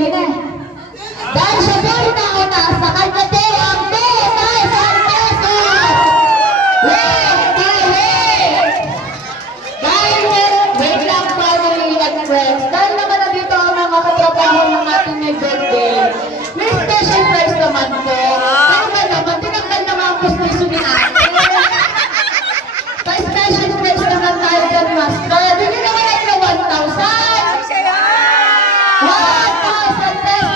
करेगा Nossa, Deus!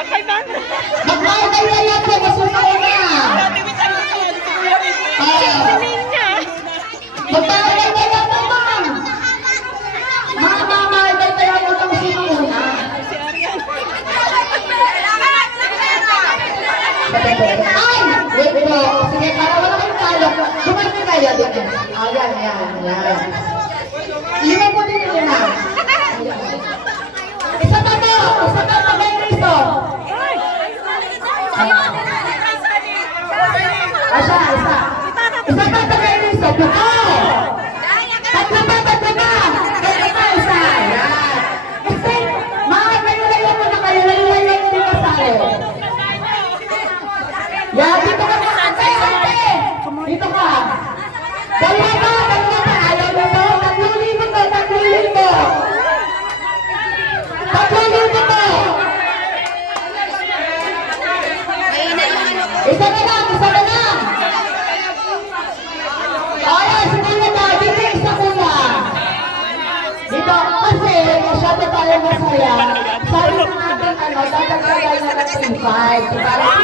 Bantay na. Magbantay na yan po. Masusunod na. Sinin niya. Magbantay na yan po, ma'am. Mga mama, na po kung sino una. Ay! Wait po. Sige, para wala kang kalok. Dumating kayo. Ayan, ayan, ayan. Asya, isa. Isa tatagay rin sa buka. 75 to 75.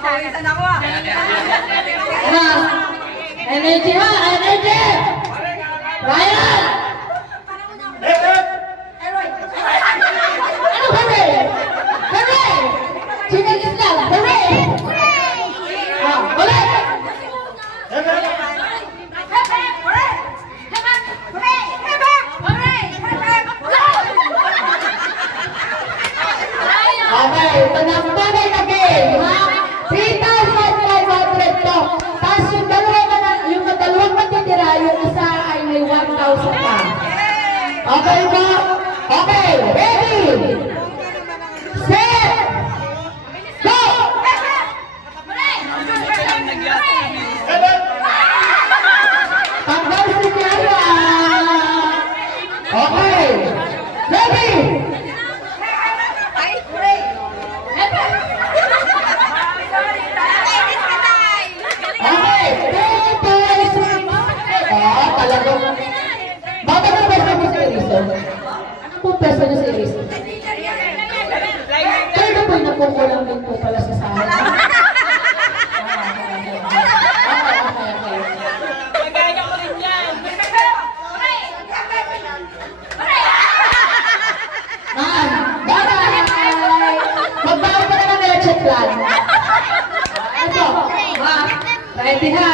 Papawisan ako ah. Ano? Energy ba? Energy! Ryan! Ryan! akala ko. Bakit na pesa mo si Riso? Ano po pesa niyo si Riso? Kaya na po nagkukulang din po pala sa sahod. Right behind.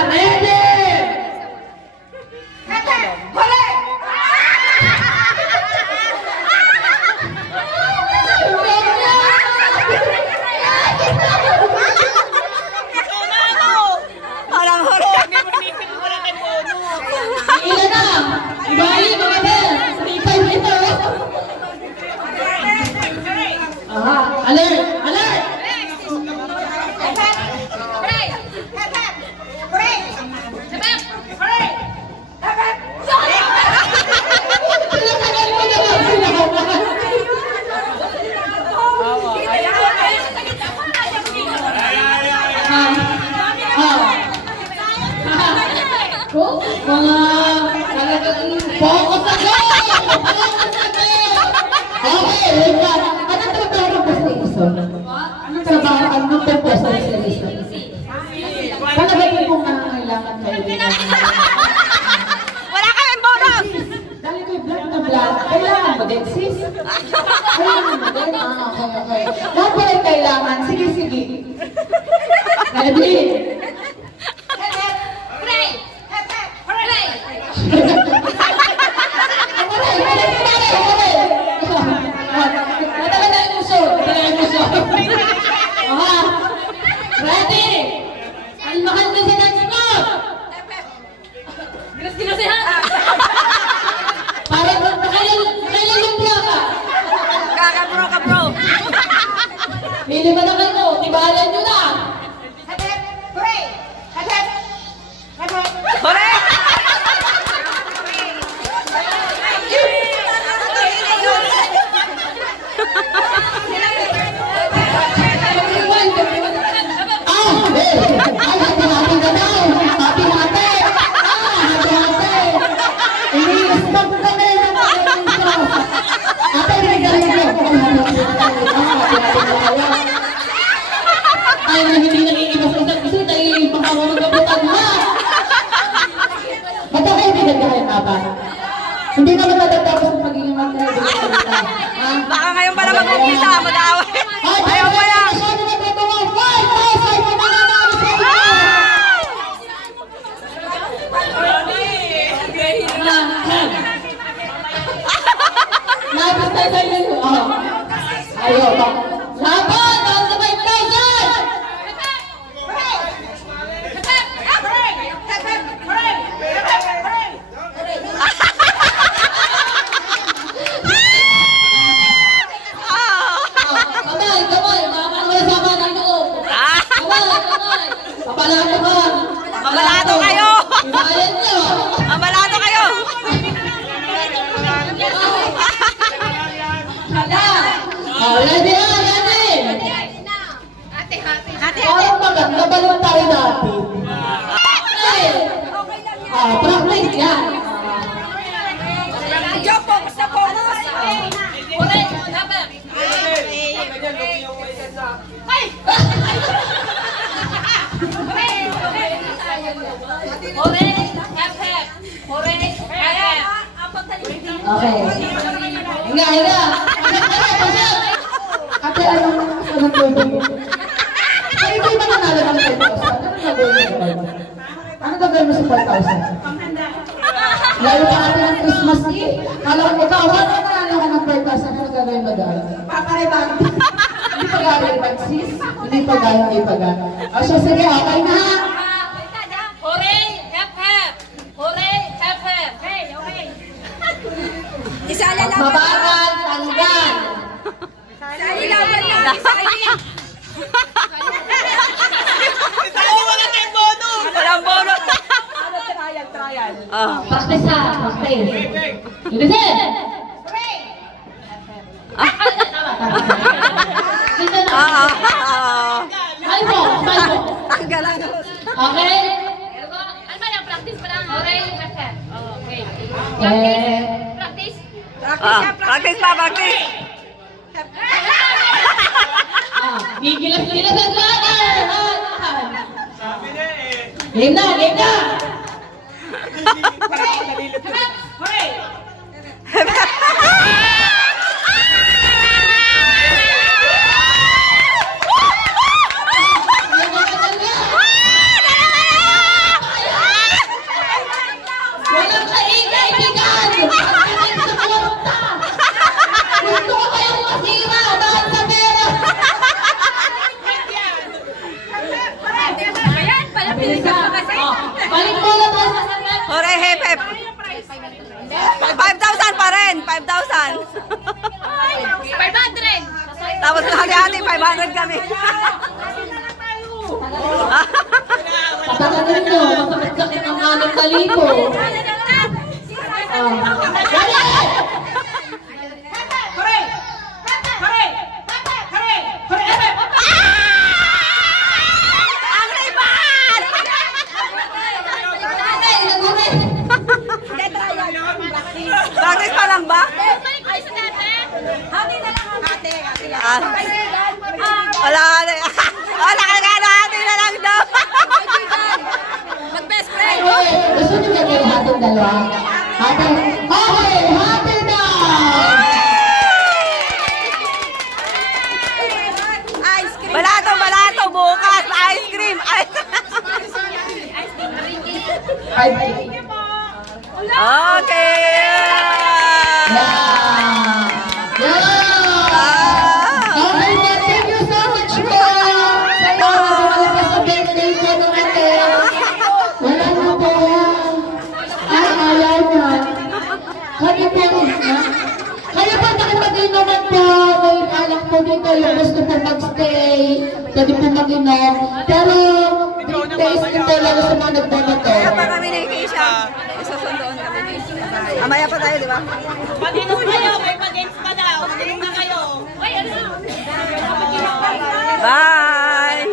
plata, kailangan mo din, sis. Kailangan mo din. Ah, okay, okay. Lahat kailangan. Sige, sige. Nalabit. Bili ba na? Correct. Kaya. Okay. Nga, nga. Ate, alam mo na sa nagbobo mo. Ay, ito yung mananalo ng 5,000. Ano gagawin mo sa 5,000? Panghanda. Lalo pa ate ng Christmas Eve. Kala ko ka, wala ka nanalo ka ng 5,000. Ano gagawin mo dahil? Paparebang. Hindi pa gagawin, sis. Hindi pa gagawin, hindi pa gawin. O siya, sige, okay na ha. Isali laban. Mabagal, tanggal. Isali laban na. Walang bono. Ah. Practice ha, practice. Listen! Dito na. Ah, ah, ah. Smile mo, smile mo. Tanggal lang. Okay? Ano ba? Practice pa lang. Okay. Okay. Eh, Practice. Ah, practice pa, practice. ah, gigilas-gilas ang lahat. Game na, game na. Game 500 kami. Patatagal nyo, masakit-sakit ang! Ay, nagulit! Practice pa lang ba? Hati na lang, hati. Hati lang. Ah. Wala ka na. Wala ka na, hati na lang daw. Mag-best friend. Ay, gusto nyo ba dalawa? Hatong, okay, hati na! Ice cream. Balato, balato, bukas, ice cream. Ice Ay, Okay. Po yung gusto po mag-stay. Pwede po mag-inom. Pero, taste ito lang sa mga nagbabato. Kaya pa kami ni Keisha. Isusundoon kami. Amaya pa tayo, di ba? Pag-inom kayo, may pag-games pa daw. Mag-inom na kayo. Bye!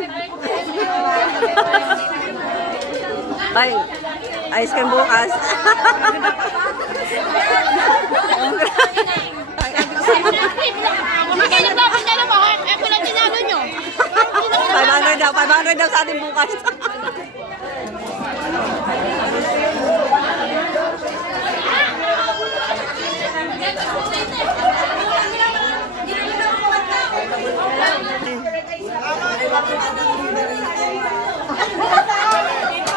Bye! Ice cream bukas. Kung kayo naglaban na mo, kung lang tinalo nyo. 500 daw, 500 daw sa ating bukas.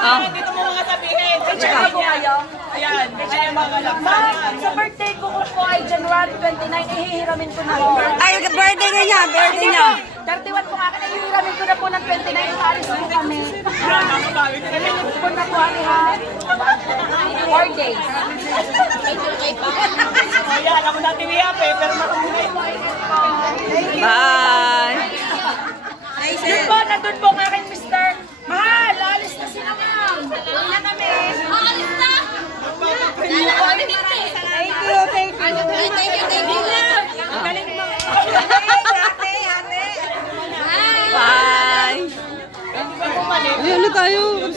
Ah. Dito mo mga sabihin. Tsaka. Ayan, siya yung mga laksan. Sa birthday ko po ay January 29, ihihiramin ko na po. Ay, birthday niya, birthday niya. 31 po akin, ihihiramin ko na po ng 29, paalis po kami. Nililip ko na po ang ha. 4 days. Ayan, ako natin niya, na kami. Bye! Yun po, nandun po ang aking mister. Mahal, alis na sila ma'am. Uwi na kami. Aalis na. Thank you, thank you. Thank you, thank you. Ang galing mo. Ate, ate. Bye! Ay, ano tayo?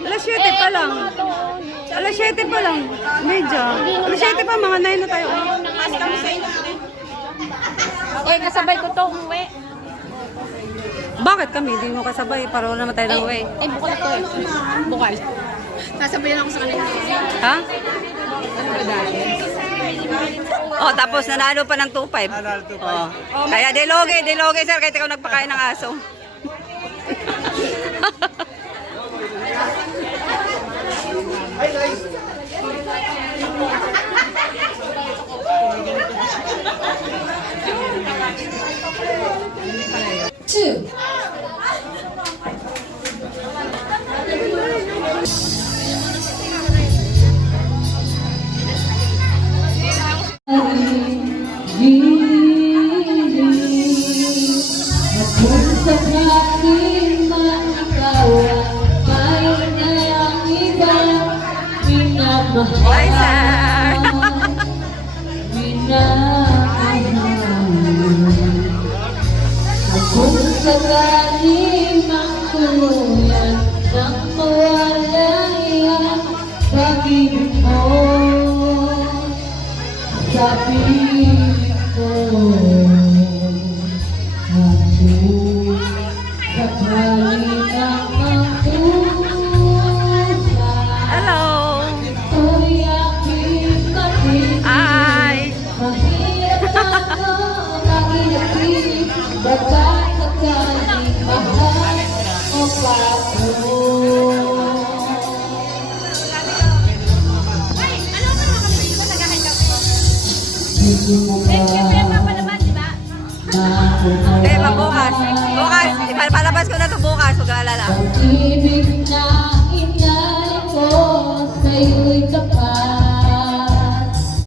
Alas 7 pa lang. Alas 7 pa lang. Medyo. Alas 7 pa, mga 9 na tayo. Eh, kasabay ko to, umuwi. Bakit kami? Hindi mo kasabay. Paro naman tayo ng way. Eh, bukal to eh. Bukal. Sasabayan ako sa kanila. Ha? Oh, tapos nanalo pa ng 2.5. Oh. Kaya deloge, deloge sir, kahit ikaw nagpakain ng aso. Bye, sir.